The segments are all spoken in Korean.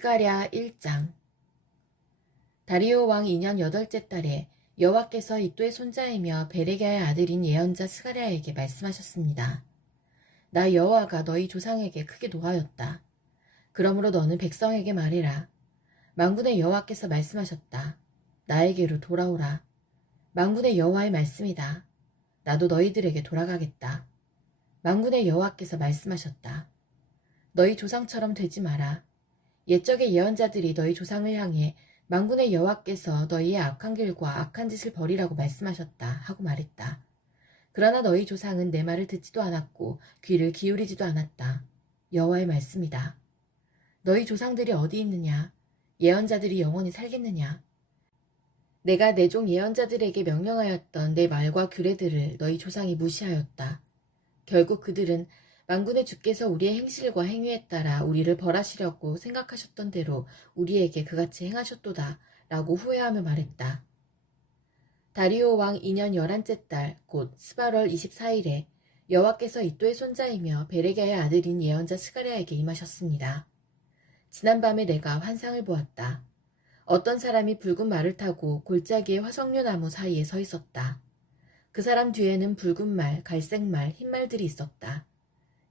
스가랴 1장. 다리오 왕 2년 8째 달에 여호와께서 이또의 손자이며 베레기야의 아들인 예언자 스가랴에게 말씀하셨습니다. 나 여호와가 너희 조상에게 크게 노하였다. 그러므로 너는 백성에게 말해라. 만군의 여호와께서 말씀하셨다. 나에게로 돌아오라. 만군의 여호와의 말씀이다. 나도 너희들에게 돌아가겠다. 만군의 여호와께서 말씀하셨다. 너희 조상처럼 되지 마라. 옛적의 예언자들이 너희 조상을 향해 만군의 여호와께서 너희의 악한 길과 악한 짓을 버리라고 말씀하셨다 하고 말했다. 그러나 너희 조상은 내 말을 듣지도 않았고 귀를 기울이지도 않았다. 여호와의 말씀이다. 너희 조상들이 어디 있느냐? 예언자들이 영원히 살겠느냐? 내가 내 종 예언자들에게 명령하였던 내 말과 규례들을 너희 조상이 무시하였다. 결국 그들은 만군의 주께서 우리의 행실과 행위에 따라 우리를 벌하시려고 생각하셨던 대로 우리에게 그같이 행하셨도다 라고 후회하며 말했다. 다리오 왕 2년 11째 달 곧 스바월 24일에 여호와께서 이또의 손자이며 베레기야의 아들인 예언자 스가랴에게 임하셨습니다. 지난밤에 내가 환상을 보았다. 어떤 사람이 붉은 말을 타고 골짜기의 화석류 나무 사이에 서 있었다. 그 사람 뒤에는 붉은 말, 갈색 말, 흰 말들이 있었다.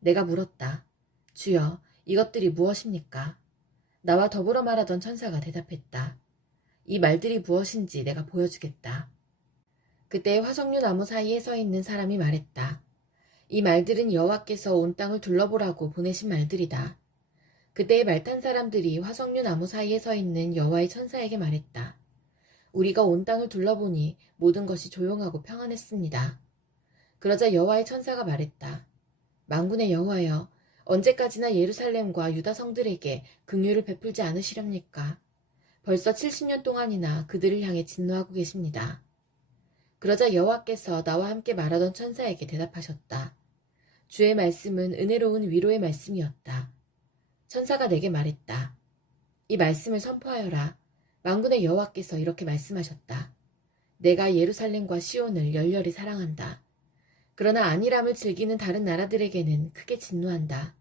내가 물었다. 주여, 이것들이 무엇입니까? 나와 더불어 말하던 천사가 대답했다. 이 말들이 무엇인지 내가 보여주겠다. 그때 화석류 나무 사이에 서 있는 사람이 말했다. 이 말들은 여호와께서 온 땅을 둘러보라고 보내신 말들이다. 그때의 말 탄 사람들이 화석류 나무 사이에 서 있는 여호와의 천사에게 말했다. 우리가 온 땅을 둘러보니 모든 것이 조용하고 평안했습니다. 그러자 여호와의 천사가 말했다. 만군의 여호와여, 언제까지나 예루살렘과 유다 성들에게 긍휼을 베풀지 않으시렵니까? 벌써 70년 동안이나 그들을 향해 진노하고 계십니다. 그러자 여호와께서 나와 함께 말하던 천사에게 대답하셨다. 주의 말씀은 은혜로운 위로의 말씀이었다. 천사가 내게 말했다. 이 말씀을 선포하여라. 만군의 여호와께서 이렇게 말씀하셨다. 내가 예루살렘과 시온을 열렬히 사랑한다. 그러나 안일함을 즐기는 다른 나라들에게는 크게 진노한다.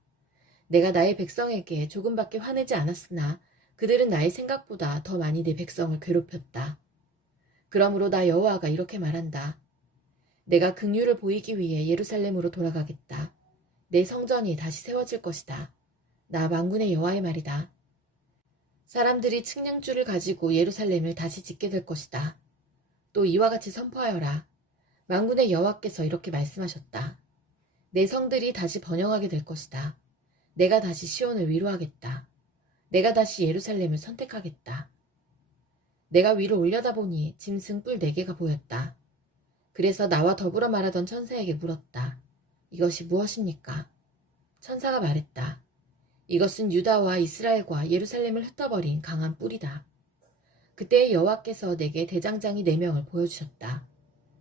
내가 나의 백성에게 조금밖에 화내지 않았으나 그들은 나의 생각보다 더 많이 내 백성을 괴롭혔다. 그러므로 나 여호와가 이렇게 말한다. 내가 긍휼을 보이기 위해 예루살렘으로 돌아가겠다. 내 성전이 다시 세워질 것이다. 나 만군의 여호와의 말이다. 사람들이 측량줄을 가지고 예루살렘을 다시 짓게 될 것이다. 또 이와 같이 선포하여라. 만군의 여호와께서 이렇게 말씀하셨다. 내 성들이 다시 번영하게 될 것이다. 내가 다시 시온을 위로하겠다. 내가 다시 예루살렘을 선택하겠다. 내가 위로 올려다보니 짐승 뿔 4개가 보였다. 그래서 나와 더불어 말하던 천사에게 물었다. 이것이 무엇입니까? 천사가 말했다. 이것은 유다와 이스라엘과 예루살렘을 흩어버린 강한 뿔이다. 그때 여호와께서 내게 대장장이 4명을 보여주셨다.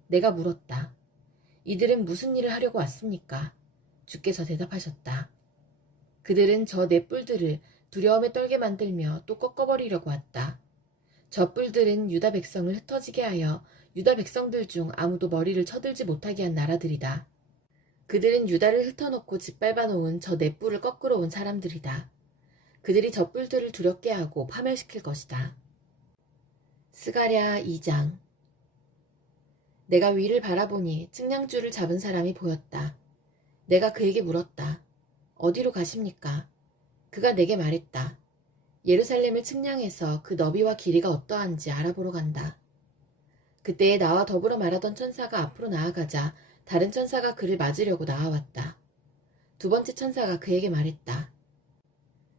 내가 물었다. 이들은 무슨 일을 하려고 왔습니까? 주께서 대답하셨다. 그들은 저 4뿔들을 두려움에 떨게 만들며 또 꺾어버리려고 왔다. 저 뿔들은 유다 백성을 흩어지게 하여 유다 백성들 중 아무도 머리를 쳐들지 못하게 한 나라들이다. 그들은 유다를 흩어놓고 짓밟아 놓은 저 4뿔을 꺾으러 온 사람들이다. 그들이 저 뿔들을 두렵게 하고 파멸시킬 것이다. 스가랴 2장. 내가 위를 바라보니 측량줄을 잡은 사람이 보였다. 내가 그에게 물었다. 어디로 가십니까? 그가 내게 말했다. 예루살렘을 측량해서 그 너비와 길이가 어떠한지 알아보러 간다. 그때에 나와 더불어 말하던 천사가 앞으로 나아가자 다른 천사가 그를 맞으려고 나아왔다. 두 번째 천사가 그에게 말했다.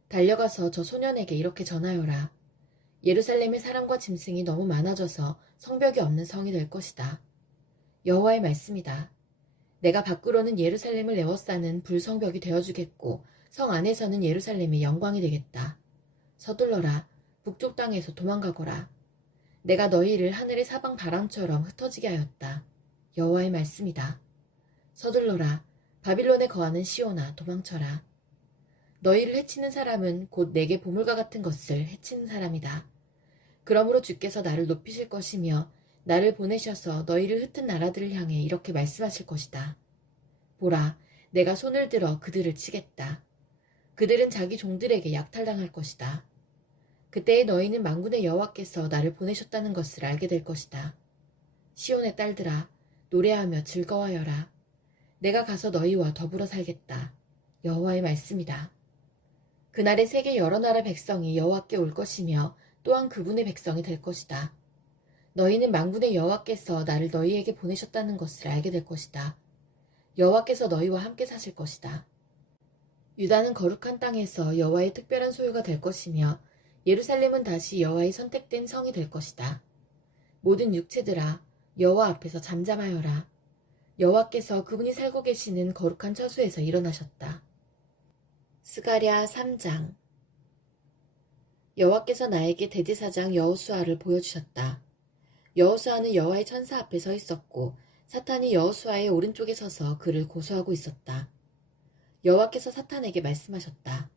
달려가서 저 소년에게 이렇게 전하여라. 예루살렘의 사람과 짐승이 너무 많아져서 성벽이 없는 성이 될 것이다. 여호와의 말씀이다. 내가 밖으로는 예루살렘을 에워싸는 불성벽이 되어주겠고 성 안에서는 예루살렘의 영광이 되겠다. 서둘러라. 북쪽 땅에서 도망가거라. 내가 너희를 하늘의 사방 바람처럼 흩어지게 하였다. 여호와의 말씀이다. 서둘러라. 바빌론에 거하는 시온아, 도망쳐라. 너희를 해치는 사람은 곧 내게 보물과 같은 것을 해치는 사람이다. 그러므로 주께서 나를 높이실 것이며 나를 보내셔서 너희를 흩은 나라들을 향해 이렇게 말씀하실 것이다. 보라, 내가 손을 들어 그들을 치겠다. 그들은 자기 종들에게 약탈당할 것이다. 그때에 너희는 만군의 여호와께서 나를 보내셨다는 것을 알게 될 것이다. 시온의 딸들아, 노래하며 즐거워하여라. 내가 가서 너희와 더불어 살겠다. 여호와의 말씀이다. 그날에 세계 여러 나라 백성이 여호와께 올 것이며 또한 그분의 백성이 될 것이다. 너희는 만군의 여호와께서 나를 너희에게 보내셨다는 것을 알게 될 것이다. 여호와께서 너희와 함께 사실 것이다. 유다는 거룩한 땅에서 여호와의 특별한 소유가 될 것이며 예루살렘은 다시 여호와의 선택된 성이 될 것이다. 모든 육체들아, 여호와 앞에서 잠잠하여라. 여호와께서 그분이 살고 계시는 거룩한 처소에서 일어나셨다. 스가랴 3장. 여호와께서 나에게 대제사장 여호수아를 보여주셨다. 여호수아는 여호와의 천사 앞에 서 있었고 사탄이 여호수아의 오른쪽에 서서 그를 고소하고 있었다. 여호와께서 사탄에게 말씀하셨다.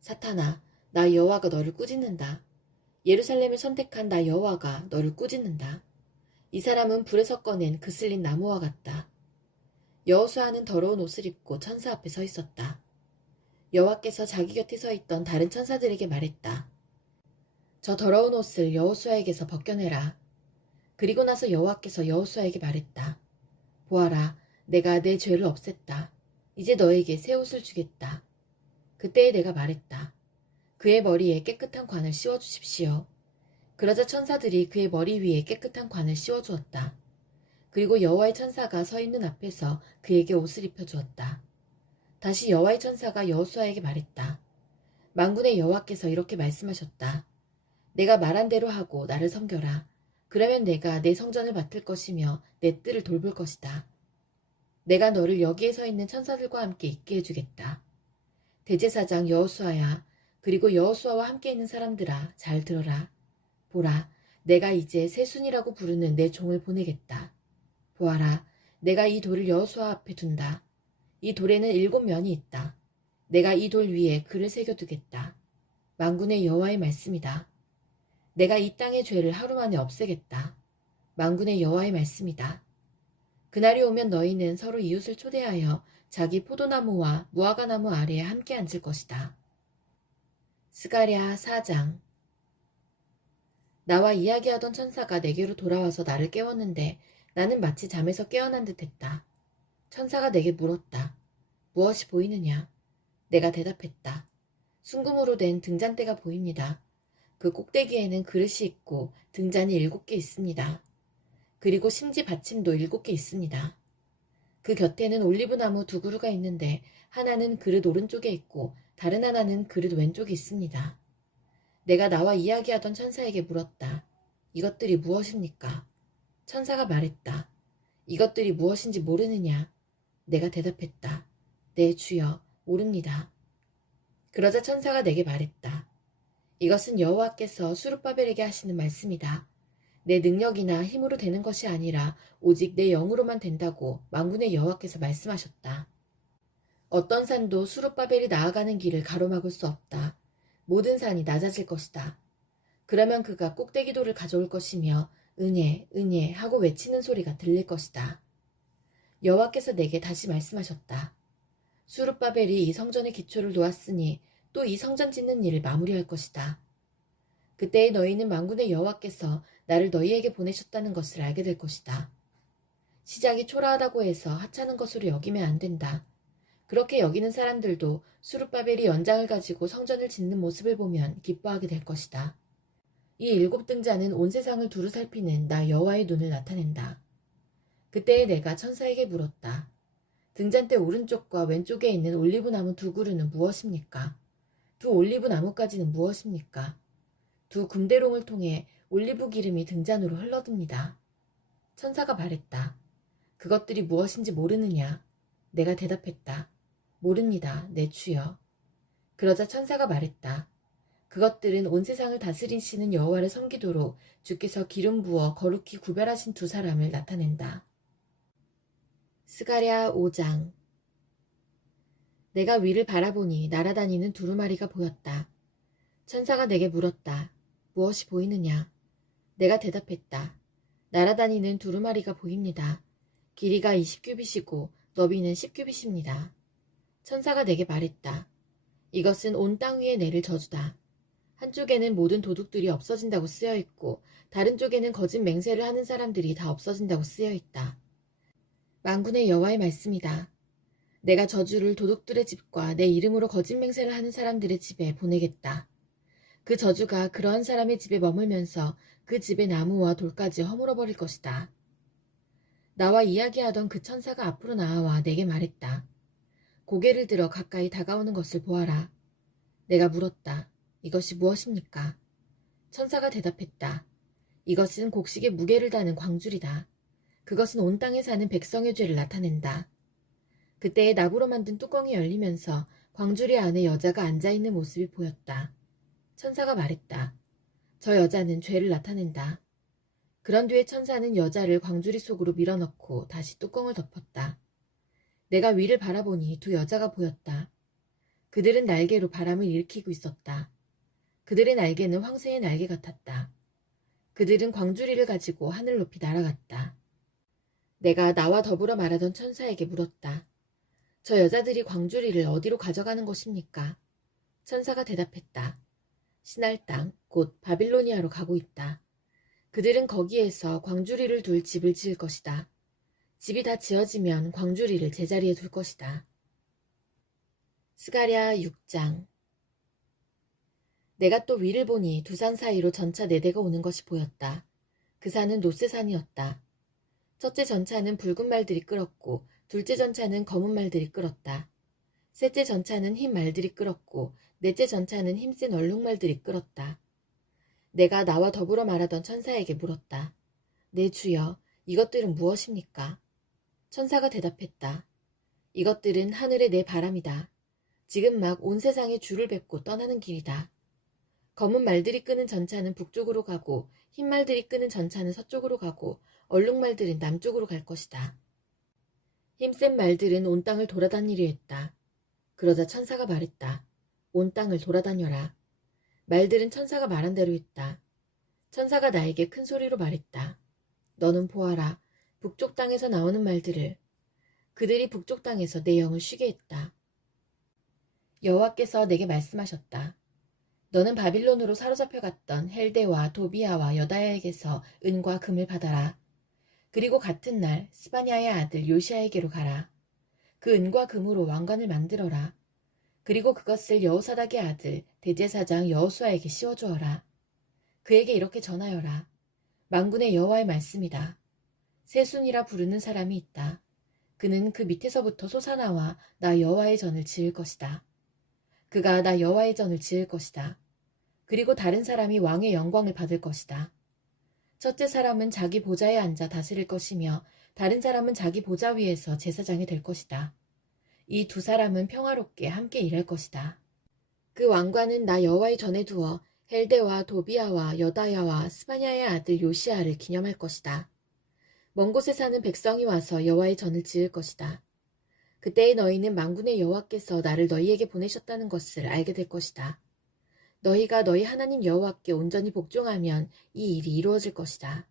사탄아, 나 여호와가 너를 꾸짖는다. 예루살렘을 선택한 나 여호와가 너를 꾸짖는다. 이 사람은 불에서 꺼낸 그슬린 나무와 같다. 여호수아는 더러운 옷을 입고 천사 앞에 서 있었다. 여호와께서 자기 곁에 서 있던 다른 천사들에게 말했다. 저 더러운 옷을 여호수아에게서 벗겨내라. 그리고 나서 여호와께서 여호수아에게 말했다. 보아라, 내가 내 죄를 없앴다. 이제 너에게 새 옷을 주겠다. 그때에 내가 말했다. 그의 머리에 깨끗한 관을 씌워주십시오. 그러자 천사들이 그의 머리 위에 깨끗한 관을 씌워주었다. 그리고 여호와의 천사가 서 있는 앞에서 그에게 옷을 입혀주었다. 다시 여호와의 천사가 여호수아에게 말했다. 만군의 여호와께서 이렇게 말씀하셨다. 내가 말한 대로 하고 나를 섬겨라. 그러면 내가 내 성전을 맡을 것이며 내 뜰을 돌볼 것이다. 내가 너를 여기에 서 있는 천사들과 함께 있게 해주겠다. 대제사장 여호수아야, 그리고 여호수아와 함께 있는 사람들아, 잘 들어라. 보라, 내가 이제 새순이라고 부르는 내 종을 보내겠다. 보아라, 내가 이 돌을 여호수아 앞에 둔다. 이 돌에는 7면이 있다. 내가 이 돌 위에 글을 새겨두겠다. 만군의 여호와의 말씀이다. 내가 이 땅의 죄를 하루 만에 없애겠다. 만군의 여호와의 말씀이다. 그날이 오면 너희는 서로 이웃을 초대하여 자기 포도나무와 무화과나무 아래에 함께 앉을 것이다. 스가랴 4장. 나와 이야기하던 천사가 내게로 돌아와서 나를 깨웠는데 나는 마치 잠에서 깨어난 듯했다. 천사가 내게 물었다. 무엇이 보이느냐? 내가 대답했다. 순금으로 된 등잔대가 보입니다. 그 꼭대기에는 그릇이 있고 등잔이 7개 있습니다. 그리고 심지 받침도 7개 있습니다. 그 곁에는 올리브나무 2그루가 있는데 하나는 그릇 오른쪽에 있고 다른 하나는 그릇 왼쪽에 있습니다. 내가 나와 이야기하던 천사에게 물었다. 이것들이 무엇입니까? 천사가 말했다. 이것들이 무엇인지 모르느냐? 내가 대답했다. 네, 주여, 모릅니다. 그러자 천사가 내게 말했다. 이것은 여호와께서 수룹바벨에게 하시는 말씀이다. 내 능력이나 힘으로 되는 것이 아니라 오직 내 영으로만 된다고 만군의 여호와께서 말씀하셨다. 어떤 산도 수룹바벨이 나아가는 길을 가로막을 수 없다. 모든 산이 낮아질 것이다. 그러면 그가 꼭대기 돌을 가져올 것이며 은혜, 은혜 하고 외치는 소리가 들릴 것이다. 여호와께서 내게 다시 말씀하셨다. 수룹바벨이 이 성전의 기초를 놓았으니 또 이 성전 짓는 일을 마무리할 것이다. 그때에 너희는 만군의 여호와께서 나를 너희에게 보내셨다는 것을 알게 될 것이다. 시작이 초라하다고 해서 하찮은 것으로 여기면 안 된다. 그렇게 여기는 사람들도 수룹바벨이 연장을 가지고 성전을 짓는 모습을 보면 기뻐하게 될 것이다. 이 7등잔은 온 세상을 두루 살피는 나 여호와의 눈을 나타낸다. 그때에 내가 천사에게 물었다. 등잔대 오른쪽과 왼쪽에 있는 올리브나무 2그루는 무엇입니까? 2 올리브나무까지는 무엇입니까? 2 금대롱을 통해 올리브 기름이 등잔으로 흘러듭니다. 천사가 말했다. 그것들이 무엇인지 모르느냐? 내가 대답했다. 모릅니다, 내 주여. 그러자 천사가 말했다. 그것들은 온 세상을 다스리시는 여호와를 섬기도록 주께서 기름 부어 거룩히 구별하신 2 사람을 나타낸다. 스가랴 5장. 내가 위를 바라보니 날아다니는 두루마리가 보였다. 천사가 내게 물었다. 무엇이 보이느냐? 내가 대답했다. 날아다니는 두루마리가 보입니다. 길이가 20규빗이고 너비는 10규빗입니다. 천사가 내게 말했다. 이것은 온 땅 위에 내릴 저주다. 한쪽에는 모든 도둑들이 없어진다고 쓰여 있고 다른 쪽에는 거짓 맹세를 하는 사람들이 다 없어진다고 쓰여 있다. 만군의 여호와의 말씀이다. 내가 저주를 도둑들의 집과 내 이름으로 거짓 맹세를 하는 사람들의 집에 보내겠다. 그 저주가 그러한 사람의 집에 머물면서 그 집의 나무와 돌까지 허물어 버릴 것이다. 나와 이야기하던 그 천사가 앞으로 나아와 내게 말했다. 고개를 들어 가까이 다가오는 것을 보아라. 내가 물었다. 이것이 무엇입니까? 천사가 대답했다. 이것은 곡식의 무게를 다는 광줄이다. 그것은 온 땅에 사는 백성의 죄를 나타낸다. 그때에 나무로 만든 뚜껑이 열리면서 광주리 안에 여자가 앉아있는 모습이 보였다. 천사가 말했다. 저 여자는 죄를 나타낸다. 그런 뒤에 천사는 여자를 광주리 속으로 밀어넣고 다시 뚜껑을 덮었다. 내가 위를 바라보니 두 여자가 보였다. 그들은 날개로 바람을 일으키고 있었다. 그들의 날개는 황새의 날개 같았다. 그들은 광주리를 가지고 하늘 높이 날아갔다. 내가 나와 더불어 말하던 천사에게 물었다. 저 여자들이 광주리를 어디로 가져가는 것입니까? 천사가 대답했다. 신할 땅, 곧 바빌로니아로 가고 있다. 그들은 거기에서 광주리를 둘 집을 지을 것이다. 집이 다 지어지면 광주리를 제자리에 둘 것이다. 스가랴 6장. 내가 또 위를 보니 두 산 사이로 전차 4대가 오는 것이 보였다. 그 산은 노쇠산이었다. 첫째 전차는 붉은 말들이 끌었고 둘째 전차는 검은 말들이 끌었다. 셋째 전차는 흰 말들이 끌었고 넷째 전차는 힘센 얼룩말들이 끌었다. 내가 나와 더불어 말하던 천사에게 물었다. 내 주여, 이것들은 무엇입니까? 천사가 대답했다. 이것들은 하늘의 내 바람이다. 지금 막 온 세상에 줄을 뱉고 떠나는 길이다. 검은 말들이 끄는 전차는 북쪽으로 가고 흰 말들이 끄는 전차는 서쪽으로 가고 얼룩말들은 남쪽으로 갈 것이다. 힘센 말들은 온 땅을 돌아다니려 했다. 그러자 천사가 말했다. 온 땅을 돌아다녀라. 말들은 천사가 말한 대로 했다. 천사가 나에게 큰 소리로 말했다. 너는 보아라. 북쪽 땅에서 나오는 말들을. 그들이 북쪽 땅에서 내 영을 쉬게 했다. 여호와께서 내게 말씀하셨다. 너는 바빌론으로 사로잡혀 갔던 헬데와 도비아와 여다야에게서 은과 금을 받아라. 그리고 같은 날 스바냐의 아들 요시아에게로 가라. 그 은과 금으로 왕관을 만들어라. 그리고 그것을 여호사닥의 아들 대제사장 여호수아에게 씌워주어라. 그에게 이렇게 전하여라. 만군의 여호와의 말씀이다. 세순이라 부르는 사람이 있다. 그는 그 밑에서부터 솟아나와 나 여호와의 전을 지을 것이다. 그가 나 여호와의 전을 지을 것이다. 그리고 다른 사람이 왕의 영광을 받을 것이다. 첫째 사람은 자기 보좌에 앉아 다스릴 것이며 다른 사람은 자기 보좌 위에서 제사장이 될 것이다. 이 두 사람은 평화롭게 함께 일할 것이다. 그 왕관은 나 여호와의 전에 두어 헬데와 도비아와 여다야와 스바냐의 아들 요시아를 기념할 것이다. 먼 곳에 사는 백성이 와서 여호와의 전을 지을 것이다. 그때에 너희는 만군의 여호와께서 나를 너희에게 보내셨다는 것을 알게 될 것이다. 너희가 너희 하나님 여호와께 온전히 복종하면 이 일이 이루어질 것이다.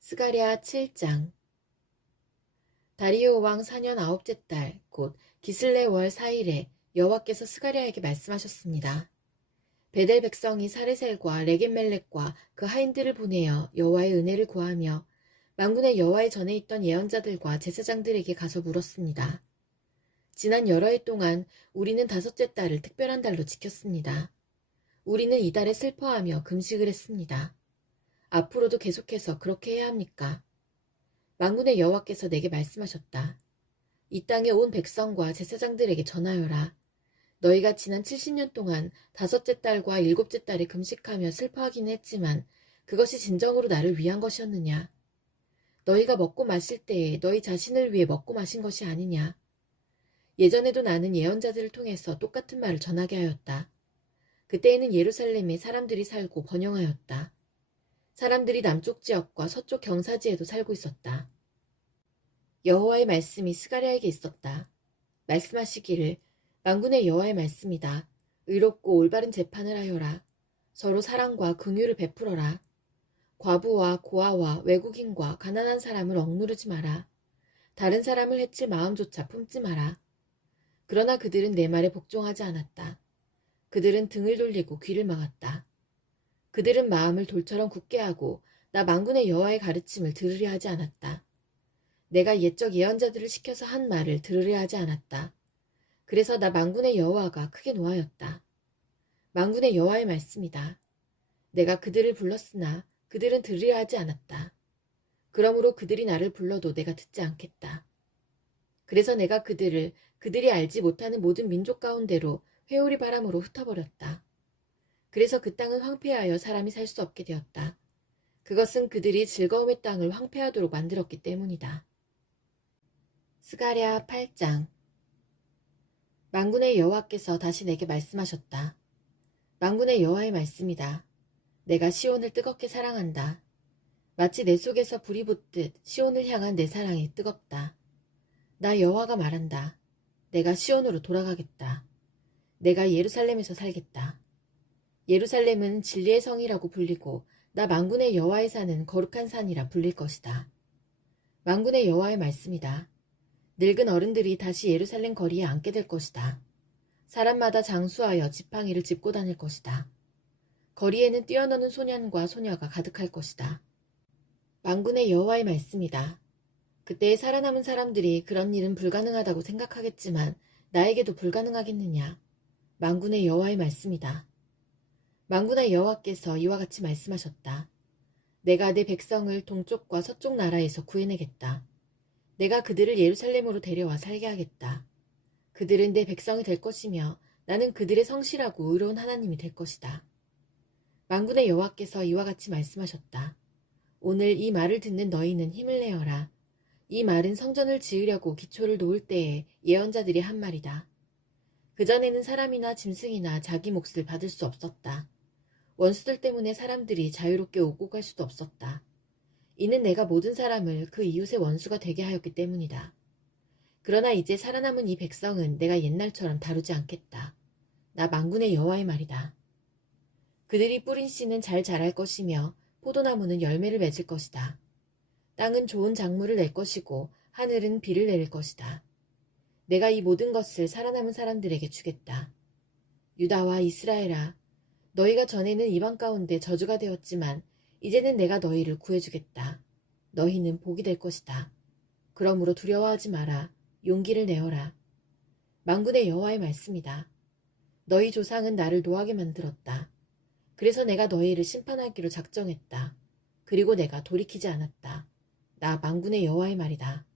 스가랴 7장. 다리오 왕 4년 9째 달 곧 기슬레 월 4일에 여호와께서 스가랴에게 말씀하셨습니다. 베델 백성이 사레셀과 레겟멜렉과 그 하인들을 보내어 여호와의 은혜를 구하며 만군의 여호와의 전에 있던 예언자들과 제사장들에게 가서 물었습니다. 지난 여러 해 동안 우리는 5째 달을 특별한 달로 지켰습니다. 우리는 이 달에 슬퍼하며 금식을 했습니다. 앞으로도 계속해서 그렇게 해야 합니까? 만군의 여호와께서 내게 말씀하셨다. 이 땅에 온 백성과 제사장들에게 전하여라. 너희가 지난 70년 동안 5째 달과 7째 달에 금식하며 슬퍼하기는 했지만 그것이 진정으로 나를 위한 것이었느냐? 너희가 먹고 마실 때에 너희 자신을 위해 먹고 마신 것이 아니냐? 예전에도 나는 예언자들을 통해서 똑같은 말을 전하게 하였다. 그때에는 예루살렘에 사람들이 살고 번영하였다. 사람들이 남쪽 지역과 서쪽 경사지에도 살고 있었다. 여호와의 말씀이 스가랴에게 있었다. 말씀하시기를 만군의 여호와의 말씀이다. 의롭고 올바른 재판을 하여라. 서로 사랑과 긍휼을 베풀어라. 과부와 고아와 외국인과 가난한 사람을 억누르지 마라. 다른 사람을 해칠 마음조차 품지 마라. 그러나 그들은 내 말에 복종하지 않았다. 그들은 등을 돌리고 귀를 막았다. 그들은 마음을 돌처럼 굳게 하고 나 만군의 여호와의 가르침을 들으려 하지 않았다. 내가 옛적 예언자들을 시켜서 한 말을 들으려 하지 않았다. 그래서 나 만군의 여호와가 크게 노하였다. 만군의 여호와의 말씀이다. 내가 그들을 불렀으나 그들은 들으려 하지 않았다. 그러므로 그들이 나를 불러도 내가 듣지 않겠다. 그래서 내가 그들이 알지 못하는 모든 민족 가운데로 회오리 바람으로 흩어버렸다. 그래서 그 땅은 황폐하여 사람이 살 수 없게 되었다. 그것은 그들이 즐거움의 땅을 황폐하도록 만들었기 때문이다. 스가랴 8장. 만군의 여호와께서 다시 내게 말씀하셨다. 만군의 여호와의 말씀이다. 내가 시온을 뜨겁게 사랑한다. 마치 내 속에서 불이 붙듯 시온을 향한 내 사랑이 뜨겁다. 나 여호와가 말한다. 내가 시온으로 돌아가겠다. 내가 예루살렘에서 살겠다. 예루살렘은 진리의 성이라고 불리고 나 만군의 여호와의 산은 거룩한 산이라 불릴 것이다. 만군의 여호와의 말씀이다. 늙은 어른들이 다시 예루살렘 거리에 앉게 될 것이다. 사람마다 장수하여 지팡이를 짚고 다닐 것이다. 거리에는 뛰어노는 소년과 소녀가 가득할 것이다. 만군의 여호와의 말씀이다. 그때에 살아남은 사람들이 그런 일은 불가능하다고 생각하겠지만 나에게도 불가능하겠느냐. 만군의 여호와의 말씀이다. 만군의 여호와께서 이와 같이 말씀하셨다. 내가 내 백성을 동쪽과 서쪽 나라에서 구해내겠다. 내가 그들을 예루살렘으로 데려와 살게 하겠다. 그들은 내 백성이 될 것이며 나는 그들의 성실하고 의로운 하나님이 될 것이다. 만군의 여호와께서 이와 같이 말씀하셨다. 오늘 이 말을 듣는 너희는 힘을 내어라. 이 말은 성전을 지으려고 기초를 놓을 때에 예언자들이 한 말이다. 그전에는 사람이나 짐승이나 자기 몫을 받을 수 없었다. 원수들 때문에 사람들이 자유롭게 오고 갈 수도 없었다. 이는 내가 모든 사람을 그 이웃의 원수가 되게 하였기 때문이다. 그러나 이제 살아남은 이 백성은 내가 옛날처럼 다루지 않겠다. 나 만군의 여호와의 말이다. 그들이 뿌린 씨는 잘 자랄 것이며 포도나무는 열매를 맺을 것이다. 땅은 좋은 작물을 낼 것이고 하늘은 비를 내릴 것이다. 내가 이 모든 것을 살아남은 사람들에게 주겠다. 유다와 이스라엘아, 너희가 전에는 이방 가운데 저주가 되었지만 이제는 내가 너희를 구해주겠다. 너희는 복이 될 것이다. 그러므로 두려워하지 마라. 용기를 내어라. 만군의 여호와의 말씀이다. 너희 조상은 나를 노하게 만들었다. 그래서 내가 너희를 심판하기로 작정했다. 그리고 내가 돌이키지 않았다. 나 만군의 여호와의 말이다.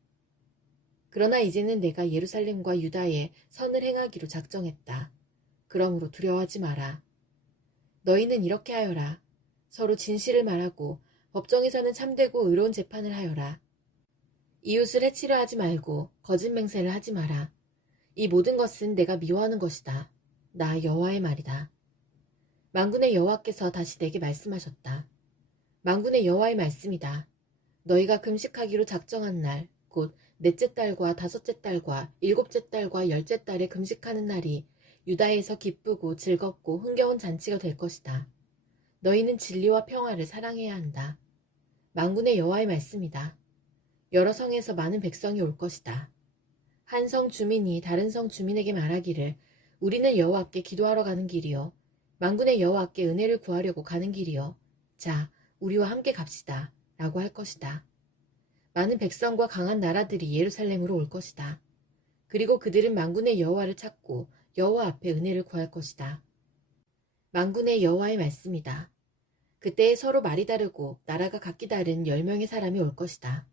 그러나 이제는 내가 예루살렘과 유다에 선을 행하기로 작정했다. 그러므로 두려워하지 마라. 너희는 이렇게 하여라. 서로 진실을 말하고 법정에서는 참되고 의로운 재판을 하여라. 이웃을 해치려 하지 말고 거짓 맹세를 하지 마라. 이 모든 것은 내가 미워하는 것이다. 나 여호와의 말이다. 만군의 여호와께서 다시 내게 말씀하셨다. 만군의 여호와의 말씀이다. 너희가 금식하기로 작정한 날, 곧 넷째 달과 다섯째 달과 일곱째 달과 열째 달에 금식하는 날이 유다에서 기쁘고 즐겁고 흥겨운 잔치가 될 것이다. 너희는 진리와 평화를 사랑해야 한다. 만군의 여호와의 말씀이다. 여러 성에서 많은 백성이 올 것이다. 한 성 주민이 다른 성 주민에게 말하기를 우리는 여호와께 기도하러 가는 길이요. 만군의 여호와께 은혜를 구하려고 가는 길이요. 자, 우리와 함께 갑시다. 라고 할 것이다. 많은 백성과 강한 나라들이 예루살렘으로 올 것이다. 그리고 그들은 만군의 여호와를 찾고 여호와 앞에 은혜를 구할 것이다. 만군의 여호와의 말씀이다. 그때에 서로 말이 다르고 나라가 각기 다른 10명의 사람이 올 것이다.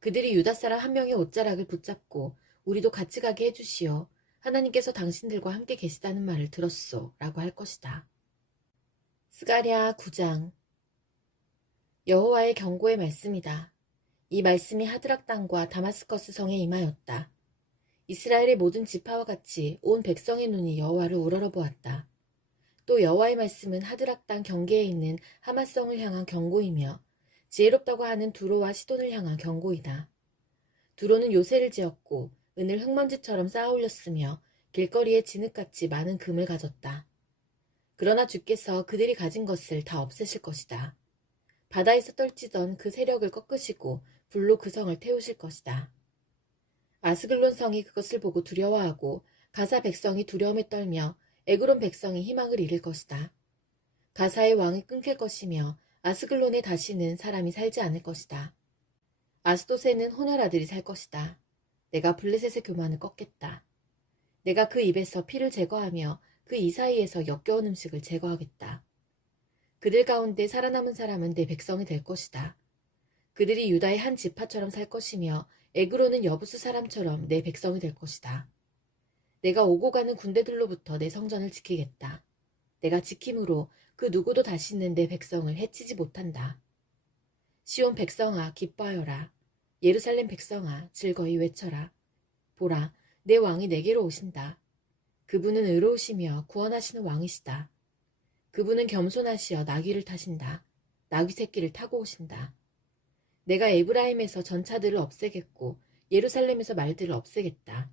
그들이 유다 사람 한 명의 옷자락을 붙잡고 우리도 같이 가게 해주시오. 하나님께서 당신들과 함께 계시다는 말을 들었소. 라고 할 것이다. 스가랴 9장. 여호와의 경고의 말씀이다. 이 말씀이 하드락 땅과 다마스커스 성에 임하였다. 이스라엘의 모든 지파와 같이 온 백성의 눈이 여호와를 우러러보았다. 또 여호와의 말씀은 하드락 땅 경계에 있는 하마성을 향한 경고이며 지혜롭다고 하는 두로와 시돈을 향한 경고이다. 두로는 요새를 지었고 은을 흙먼지처럼 쌓아 올렸으며 길거리에 진흙같이 많은 금을 가졌다. 그러나 주께서 그들이 가진 것을 다 없애실 것이다. 바다에서 떨치던 그 세력을 꺾으시고 불로 그 성을 태우실 것이다. 아스글론 성이 그것을 보고 두려워하고 가사 백성이 두려움에 떨며 에그론 백성이 희망을 잃을 것이다. 가사의 왕이 끊길 것이며 아스글론에 다시는 사람이 살지 않을 것이다. 아스도세는 혼혈아들이 살 것이다. 내가 블레셋의 교만을 꺾겠다. 내가 그 입에서 피를 제거하며 그 이사이에서 역겨운 음식을 제거하겠다. 그들 가운데 살아남은 사람은 내 백성이 될 것이다. 그들이 유다의 한 지파처럼 살 것이며 에그로는 여부수 사람처럼 내 백성이 될 것이다. 내가 오고 가는 군대들로부터 내 성전을 지키겠다. 내가 지킴으로 그 누구도 다시는 내 백성을 해치지 못한다. 시온 백성아 기뻐하여라. 예루살렘 백성아 즐거이 외쳐라. 보라, 내 왕이 내게로 오신다. 그분은 의로우시며 구원하시는 왕이시다. 그분은 겸손하시어 나귀를 타신다. 나귀 새끼를 타고 오신다. 내가 에브라임에서 전차들을 없애겠고 예루살렘에서 말들을 없애겠다.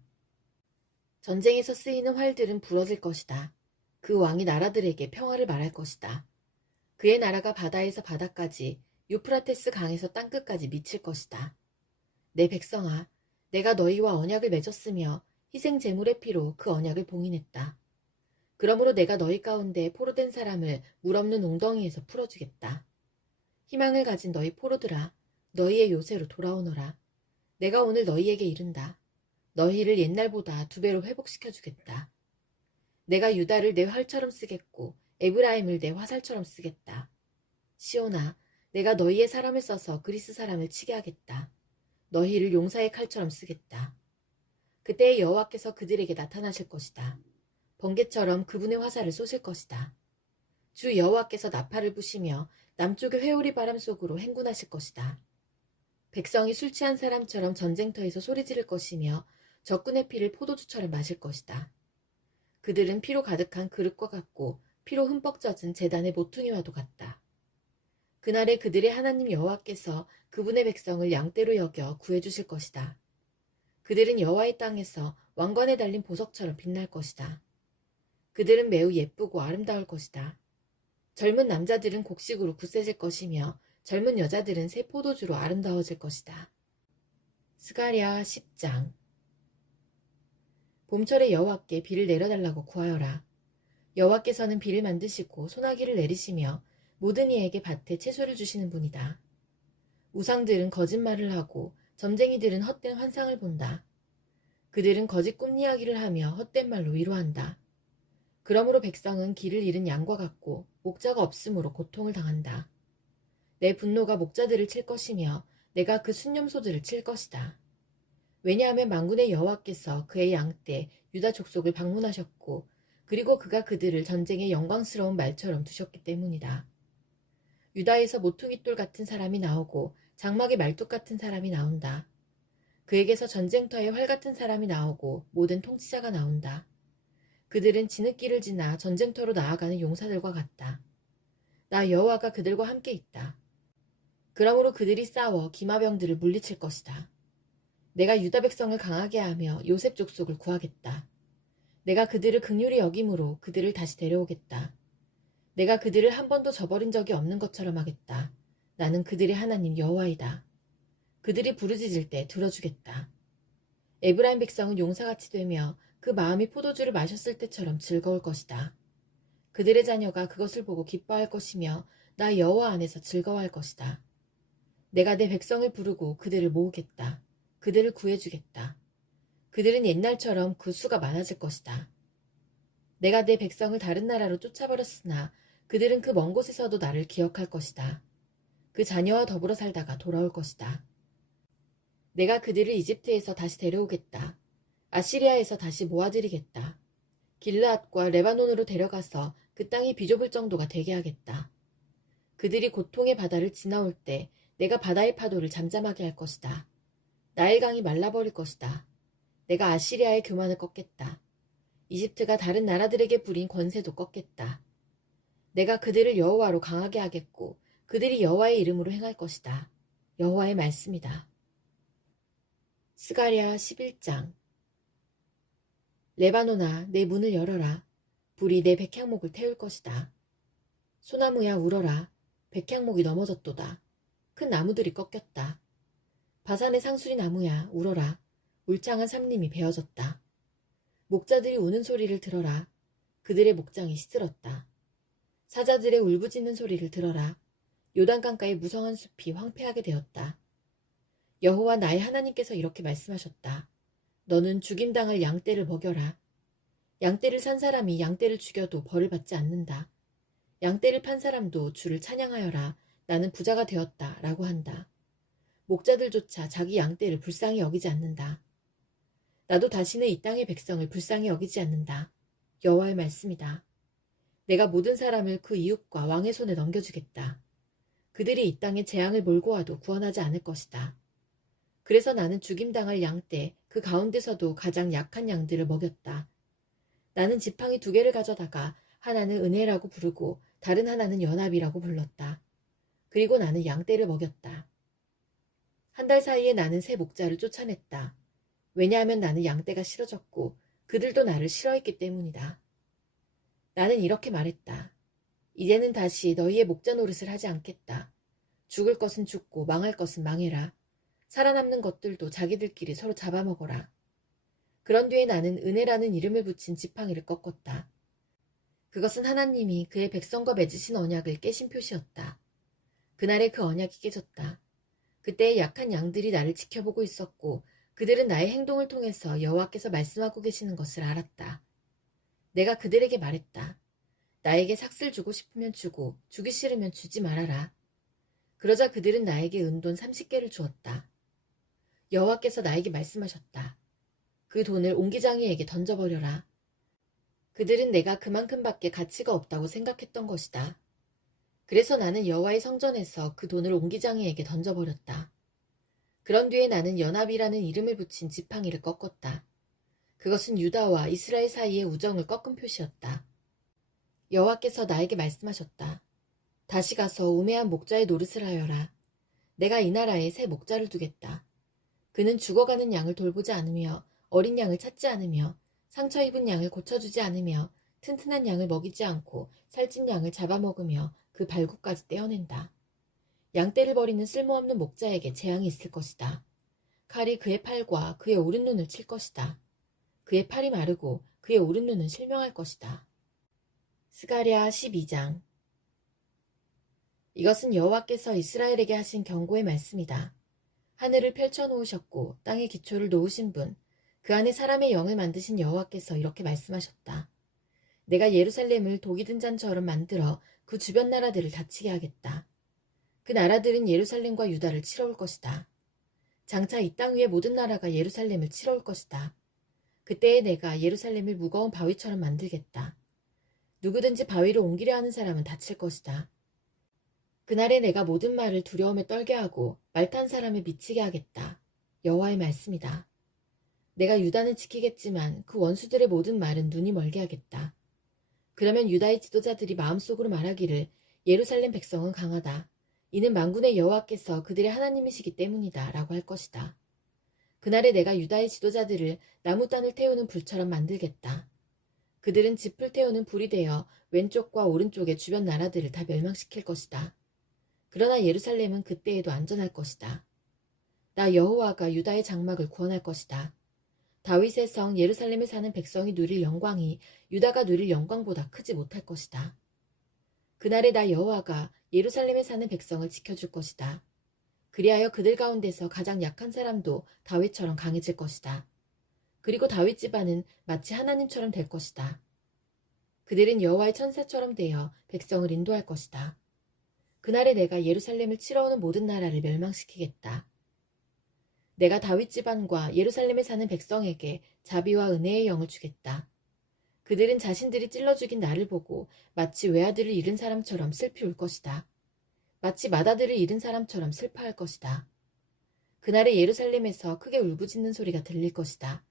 전쟁에서 쓰이는 활들은 부러질 것이다. 그 왕이 나라들에게 평화를 말할 것이다. 그의 나라가 바다에서 바다까지 유프라테스 강에서 땅끝까지 미칠 것이다. 내 백성아, 내가 너희와 언약을 맺었으며 희생 제물의 피로 그 언약을 봉인했다. 그러므로 내가 너희 가운데 포로된 사람을 물 없는 웅덩이에서 풀어주겠다. 희망을 가진 너희 포로들아, 너희의 요새로 돌아오너라. 내가 오늘 너희에게 이른다. 너희를 옛날보다 2배로 회복시켜주겠다. 내가 유다를 내 활처럼 쓰겠고 에브라임을 내 화살처럼 쓰겠다. 시온아, 내가 너희의 사람을 써서 그리스 사람을 치게 하겠다. 너희를 용사의 칼처럼 쓰겠다. 그때 여호와께서 그들에게 나타나실 것이다. 번개처럼 그분의 화살을 쏘실 것이다. 주 여호와께서 나팔을 부시며 남쪽의 회오리 바람 속으로 행군하실 것이다. 백성이 술 취한 사람처럼 전쟁터에서 소리 지를 것이며 적군의 피를 포도주처럼 마실 것이다. 그들은 피로 가득한 그릇과 같고 피로 흠뻑 젖은 제단의 모퉁이와도 같다. 그날에 그들의 하나님 여호와께서 그분의 백성을 양떼로 여겨 구해주실 것이다. 그들은 여호와의 땅에서 왕관에 달린 보석처럼 빛날 것이다. 그들은 매우 예쁘고 아름다울 것이다. 젊은 남자들은 곡식으로 굳세질 것이며 젊은 여자들은 새 포도주로 아름다워질 것이다. 스가랴 10장. 봄철에 여호와께 비를 내려달라고 구하여라. 여호와께서는 비를 만드시고 소나기를 내리시며 모든 이에게 밭에 채소를 주시는 분이다. 우상들은 거짓말을 하고 점쟁이들은 헛된 환상을 본다. 그들은 거짓 꿈 이야기를 하며 헛된 말로 위로한다. 그러므로 백성은 길을 잃은 양과 같고 목자가 없으므로 고통을 당한다. 내 분노가 목자들을 칠 것이며 내가 그 순념소들을 칠 것이다. 왜냐하면 만군의 여호와께서 그의 양떼 유다 족속을 방문하셨고 그리고 그가 그들을 전쟁의 영광스러운 말처럼 두셨기 때문이다. 유다에서 모퉁이돌 같은 사람이 나오고 장막의 말뚝 같은 사람이 나온다. 그에게서 전쟁터에 활 같은 사람이 나오고 모든 통치자가 나온다. 그들은 진흙길을 지나 전쟁터로 나아가는 용사들과 같다. 나 여호와가 그들과 함께 있다. 그러므로 그들이 싸워 기마병들을 물리칠 것이다. 내가 유다 백성을 강하게 하며 요셉 족속을 구하겠다. 내가 그들을 긍휼히 여김으로 그들을 다시 데려오겠다. 내가 그들을 한 번도 저버린 적이 없는 것처럼 하겠다. 나는 그들의 하나님 여호와이다. 그들이 부르짖을 때 들어주겠다. 에브라임 백성은 용사같이 되며 그 마음이 포도주를 마셨을 때처럼 즐거울 것이다. 그들의 자녀가 그것을 보고 기뻐할 것이며 나 여호와 안에서 즐거워할 것이다. 내가 내 백성을 부르고 그들을 모으겠다. 그들을 구해주겠다. 그들은 옛날처럼 그 수가 많아질 것이다. 내가 내 백성을 다른 나라로 쫓아버렸으나 그들은 그 먼 곳에서도 나를 기억할 것이다. 그 자녀와 더불어 살다가 돌아올 것이다. 내가 그들을 이집트에서 다시 데려오겠다. 아시리아에서 다시 모아들이겠다. 길르앗과 레바논으로 데려가서 그 땅이 비좁을 정도가 되게 하겠다. 그들이 고통의 바다를 지나올 때 내가 바다의 파도를 잠잠하게 할 것이다. 나일강이 말라버릴 것이다. 내가 아시리아의 교만을 꺾겠다. 이집트가 다른 나라들에게 부린 권세도 꺾겠다. 내가 그들을 여호와로 강하게 하겠고 그들이 여호와의 이름으로 행할 것이다. 여호와의 말씀이다. 스가랴 11장. 레바논아, 내 문을 열어라. 불이 내 백향목을 태울 것이다. 소나무야 울어라. 백향목이 넘어졌도다. 큰 나무들이 꺾였다. 바산의 상수리 나무야 울어라. 울창한 삼림이 베어졌다. 목자들이 우는 소리를 들어라. 그들의 목장이 시들었다. 사자들의 울부짖는 소리를 들어라. 요단강가의 무성한 숲이 황폐하게 되었다. 여호와 나의 하나님께서 이렇게 말씀하셨다. 너는 죽임당할 양떼를 먹여라. 양떼를 산 사람이 양떼를 죽여도 벌을 받지 않는다. 양떼를 판 사람도 주를 찬양하여라. 나는 부자가 되었다. 라고 한다. 목자들조차 자기 양떼를 불쌍히 여기지 않는다. 나도 다시는 이 땅의 백성을 불쌍히 여기지 않는다. 여호와의 말씀이다. 내가 모든 사람을 그 이웃과 왕의 손에 넘겨주겠다. 그들이 이 땅에 재앙을 몰고 와도 구원하지 않을 것이다. 그래서 나는 죽임당할 양떼 그 가운데서도 가장 약한 양들을 먹였다. 나는 지팡이 2개를 가져다가 하나는 은혜라고 부르고 다른 하나는 연합이라고 불렀다. 그리고 나는 양떼를 먹였다. 1달 사이에 나는 새 목자를 쫓아냈다. 왜냐하면 나는 양떼가 싫어졌고 그들도 나를 싫어했기 때문이다. 나는 이렇게 말했다. 이제는 다시 너희의 목자 노릇을 하지 않겠다. 죽을 것은 죽고 망할 것은 망해라. 살아남는 것들도 자기들끼리 서로 잡아먹어라. 그런 뒤에 나는 은혜라는 이름을 붙인 지팡이를 꺾었다. 그것은 하나님이 그의 백성과 맺으신 언약을 깨신 표시였다. 그날에 그 언약이 깨졌다. 그때의 약한 양들이 나를 지켜보고 있었고 그들은 나의 행동을 통해서 여호와께서 말씀하고 계시는 것을 알았다. 내가 그들에게 말했다. 나에게 삭슬 주고 싶으면 주고 주기 싫으면 주지 말아라. 그러자 그들은 나에게 은돈 30개를 주었다. 여호와께서 나에게 말씀하셨다. 그 돈을 옹기장이에게 던져버려라. 그들은 내가 그만큼밖에 가치가 없다고 생각했던 것이다. 그래서 나는 여호와의 성전에서 그 돈을 옹기장이에게 던져버렸다. 그런 뒤에 나는 연합이라는 이름을 붙인 지팡이를 꺾었다. 그것은 유다와 이스라엘 사이의 우정을 꺾은 표시였다. 여호와께서 나에게 말씀하셨다. 다시 가서 우매한 목자의 노릇을 하여라. 내가 이 나라에 새 목자를 두겠다. 그는 죽어가는 양을 돌보지 않으며 어린 양을 찾지 않으며 상처 입은 양을 고쳐주지 않으며 튼튼한 양을 먹이지 않고 살찐 양을 잡아먹으며 그 발굽까지 떼어낸다. 양떼를 버리는 쓸모없는 목자에게 재앙이 있을 것이다. 칼이 그의 팔과 그의 오른 눈을 칠 것이다. 그의 팔이 마르고 그의 오른 눈은 실명할 것이다. 스가랴 12장. 이것은 여호와께서 이스라엘에게 하신 경고의 말씀이다. 하늘을 펼쳐놓으셨고 땅의 기초를 놓으신 분, 그 안에 사람의 영을 만드신 여호와께서 이렇게 말씀하셨다. 내가 예루살렘을 독이 든 잔처럼 만들어 그 주변 나라들을 다치게 하겠다. 그 나라들은 예루살렘과 유다를 치러올 것이다. 장차 이 땅 위의 모든 나라가 예루살렘을 치러올 것이다. 그때에 내가 예루살렘을 무거운 바위처럼 만들겠다. 누구든지 바위를 옮기려 하는 사람은 다칠 것이다. 그날에 내가 모든 말을 두려움에 떨게 하고 말 탄 사람을 미치게 하겠다. 여호와의 말씀이다. 내가 유다는 지키겠지만 그 원수들의 모든 말은 눈이 멀게 하겠다. 그러면 유다의 지도자들이 마음속으로 말하기를 예루살렘 백성은 강하다. 이는 만군의 여호와께서 그들의 하나님이시기 때문이다 라고 할 것이다. 그날에 내가 유다의 지도자들을 나무단을 태우는 불처럼 만들겠다. 그들은 짚을 태우는 불이 되어 왼쪽과 오른쪽의 주변 나라들을 다 멸망시킬 것이다. 그러나 예루살렘은 그때에도 안전할 것이다. 나 여호와가 유다의 장막을 구원할 것이다. 다윗의 성 예루살렘에 사는 백성이 누릴 영광이 유다가 누릴 영광보다 크지 못할 것이다. 그날에 나 여호와가 예루살렘에 사는 백성을 지켜줄 것이다. 그리하여 그들 가운데서 가장 약한 사람도 다윗처럼 강해질 것이다. 그리고 다윗 집안은 마치 하나님처럼 될 것이다. 그들은 여호와의 천사처럼 되어 백성을 인도할 것이다. 그날에 내가 예루살렘을 치러오는 모든 나라를 멸망시키겠다. 내가 다윗 집안과 예루살렘에 사는 백성에게 자비와 은혜의 영을 주겠다. 그들은 자신들이 찔러 죽인 나를 보고 마치 외아들을 잃은 사람처럼 슬피 울 것이다. 마치 맏아들을 잃은 사람처럼 슬퍼할 것이다. 그날에 예루살렘에서 크게 울부짖는 소리가 들릴 것이다.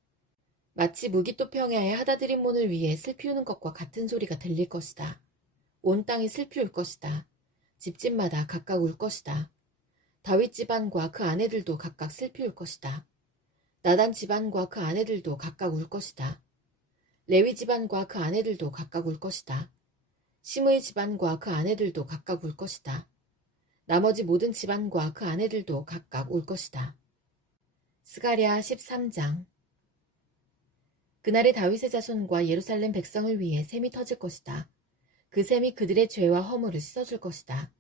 마치 무기또 평야의 하다드림 문을 위해 슬피 우는 것과 같은 소리가 들릴 것이다. 온 땅이 슬피 울 것이다. 집집마다 각각 울 것이다. 다윗 집안과 그 아내들도 각각 슬피 울 것이다. 나단 집안과 그 아내들도 각각 울 것이다. 레위 집안과 그 아내들도 각각 울 것이다. 시므이 집안과 그 아내들도 각각 울 것이다. 나머지 모든 집안과 그 아내들도 각각 울 것이다. 스가랴 13장. 그날의 다윗의 자손과 예루살렘 백성을 위해 샘이 터질 것이다. 그 샘이 그들의 죄와 허물을 씻어줄 것이다.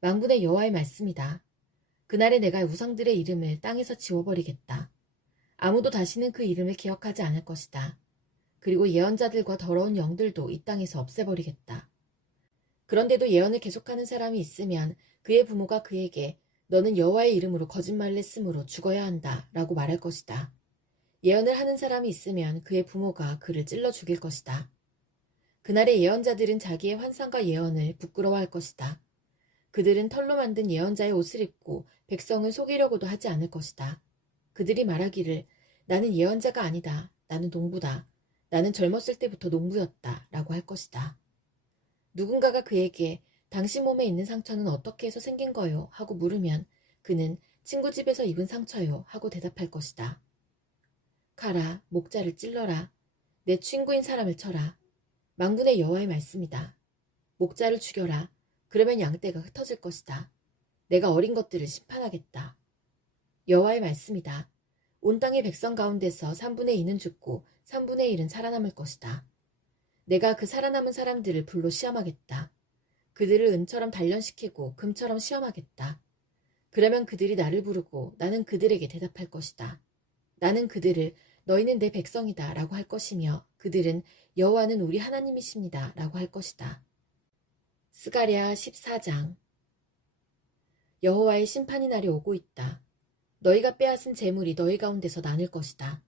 만군의 여호와의 말씀이다. 그날에 내가 우상들의 이름을 땅에서 지워버리겠다. 아무도 다시는 그 이름을 기억하지 않을 것이다. 그리고 예언자들과 더러운 영들도 이 땅에서 없애버리겠다. 그런데도 예언을 계속하는 사람이 있으면 그의 부모가 그에게 너는 여호와의 이름으로 거짓말을 했으므로 죽어야 한다 라고 말할 것이다. 예언을 하는 사람이 있으면 그의 부모가 그를 찔러 죽일 것이다. 그날의 예언자들은 자기의 환상과 예언을 부끄러워할 것이다. 그들은 털로 만든 예언자의 옷을 입고 백성을 속이려고도 하지 않을 것이다. 그들이 말하기를 나는 예언자가 아니다. 나는 농부다. 나는 젊었을 때부터 농부였다. 라고 할 것이다. 누군가가 그에게 당신 몸에 있는 상처는 어떻게 해서 생긴 거요? 하고 물으면 그는 친구 집에서 입은 상처요. 하고 대답할 것이다. 가라, 목자를 찔러라. 내 친구인 사람을 쳐라. 만군의 여호와의 말씀이다. 목자를 죽여라. 그러면 양떼가 흩어질 것이다. 내가 어린 것들을 심판하겠다. 여호와의 말씀이다. 온 땅의 백성 가운데서 3분의 2는 죽고 3분의 1은 살아남을 것이다. 내가 그 살아남은 사람들을 불로 시험하겠다. 그들을 은처럼 단련시키고 금처럼 시험하겠다. 그러면 그들이 나를 부르고 나는 그들에게 대답할 것이다. 나는 그들을 너희는 내 백성이다 라고 할 것이며 그들은 여호와는 우리 하나님이십니다 라고 할 것이다. 스가랴 14장. 여호와의 심판이 날이 오고 있다. 너희가 빼앗은 재물이 너희 가운데서 나눌 것이다.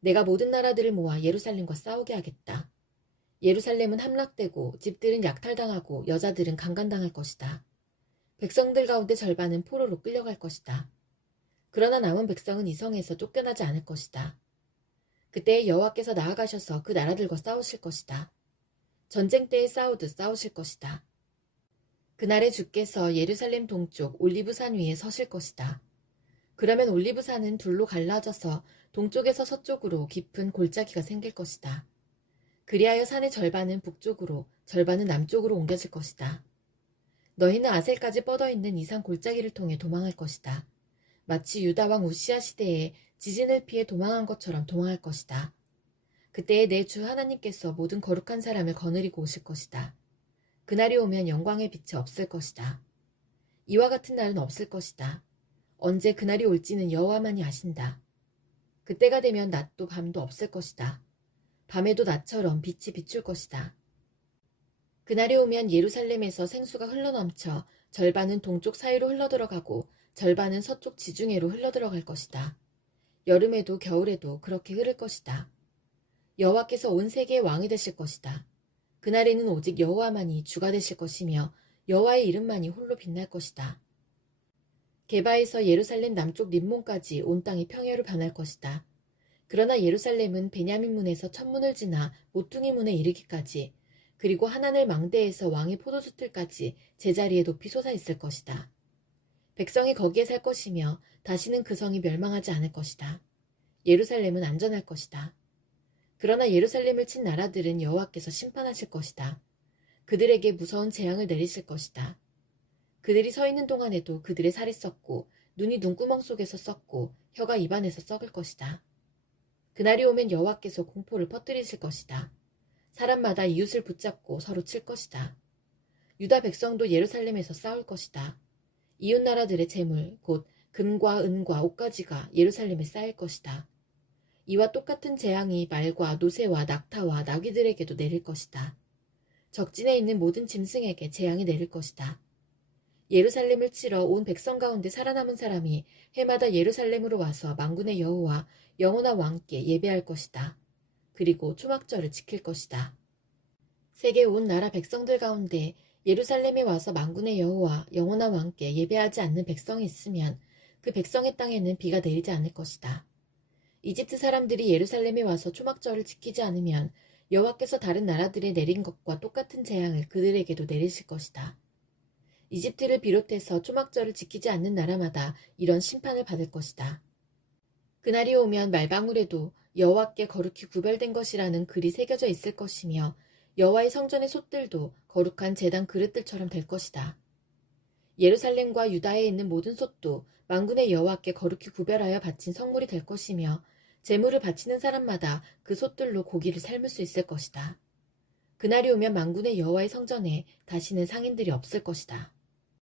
내가 모든 나라들을 모아 예루살렘과 싸우게 하겠다. 예루살렘은 함락되고 집들은 약탈당하고 여자들은 강간당할 것이다. 백성들 가운데 절반은 포로로 끌려갈 것이다. 그러나 남은 백성은 이 성에서 쫓겨나지 않을 것이다. 그때 여호와께서 나아가셔서 그 나라들과 싸우실 것이다. 전쟁 때에 싸우듯 싸우실 것이다. 그날에 주께서 예루살렘 동쪽 올리브산 위에 서실 것이다. 그러면 올리브산은 둘로 갈라져서 동쪽에서 서쪽으로 깊은 골짜기가 생길 것이다. 그리하여 산의 절반은 북쪽으로 절반은 남쪽으로 옮겨질 것이다. 너희는 아셀까지 뻗어있는 이 산 골짜기를 통해 도망할 것이다. 마치 유다 왕 우시야 시대에 지진을 피해 도망한 것처럼 도망할 것이다. 그때에 내 주 하나님께서 모든 거룩한 사람을 거느리고 오실 것이다. 그날이 오면 영광의 빛이 없을 것이다. 이와 같은 날은 없을 것이다. 언제 그날이 올지는 여호와만이 아신다. 그때가 되면 낮도 밤도 없을 것이다. 밤에도 낮처럼 빛이 비출 것이다. 그날이 오면 예루살렘에서 생수가 흘러넘쳐 절반은 동쪽 사이로 흘러들어가고 절반은 서쪽 지중해로 흘러들어갈 것이다. 여름에도 겨울에도 그렇게 흐를 것이다. 여호와께서 온 세계의 왕이 되실 것이다. 그날에는 오직 여호와만이 주가 되실 것이며 여호와의 이름만이 홀로 빛날 것이다. 게바에서 예루살렘 남쪽 림몬까지 온 땅이 평야로 변할 것이다. 그러나 예루살렘은 베냐민 문에서 천문을 지나 모퉁이 문에 이르기까지 그리고 하나늘 망대에서 왕의 포도주틀까지 제자리에 높이 솟아 있을 것이다. 백성이 거기에 살 것이며 다시는 그 성이 멸망하지 않을 것이다. 예루살렘은 안전할 것이다. 그러나 예루살렘을 친 나라들은 여호와께서 심판하실 것이다. 그들에게 무서운 재앙을 내리실 것이다. 그들이 서 있는 동안에도 그들의 살이 썩고 눈이 눈구멍 속에서 썩고 혀가 입안에서 썩을 것이다. 그날이 오면 여호와께서 공포를 퍼뜨리실 것이다. 사람마다 이웃을 붙잡고 서로 칠 것이다. 유다 백성도 예루살렘에서 싸울 것이다. 이웃 나라들의 재물 곧 금과 은과 옷가지가 예루살렘에 쌓일 것이다. 이와 똑같은 재앙이 말과 노새와 낙타와 나귀들에게도 내릴 것이다. 적진에 있는 모든 짐승에게 재앙이 내릴 것이다. 예루살렘을 치러 온 백성 가운데 살아남은 사람이 해마다 예루살렘으로 와서 만군의 여호와 영원한 왕께 예배할 것이다. 그리고 초막절을 지킬 것이다. 세계 온 나라 백성들 가운데 예루살렘에 와서 만군의 여호와 영원한 왕께 예배하지 않는 백성이 있으면 그 백성의 땅에는 비가 내리지 않을 것이다. 이집트 사람들이 예루살렘에 와서 초막절을 지키지 않으면 여호와께서 다른 나라들에 내린 것과 똑같은 재앙을 그들에게도 내리실 것이다. 이집트를 비롯해서 초막절을 지키지 않는 나라마다 이런 심판을 받을 것이다. 그날이 오면 말방울에도 여호와께 거룩히 구별된 것이라는 글이 새겨져 있을 것이며 여호와의 성전의 솥들도 거룩한 제단 그릇들처럼 될 것이다. 예루살렘과 유다에 있는 모든 솥도 만군의 여호와께 거룩히 구별하여 바친 성물이 될 것이며 제물을 바치는 사람마다 그 솥들로 고기를 삶을 수 있을 것이다. 그날이 오면 만군의 여호와의 성전에 다시는 상인들이 없을 것이다.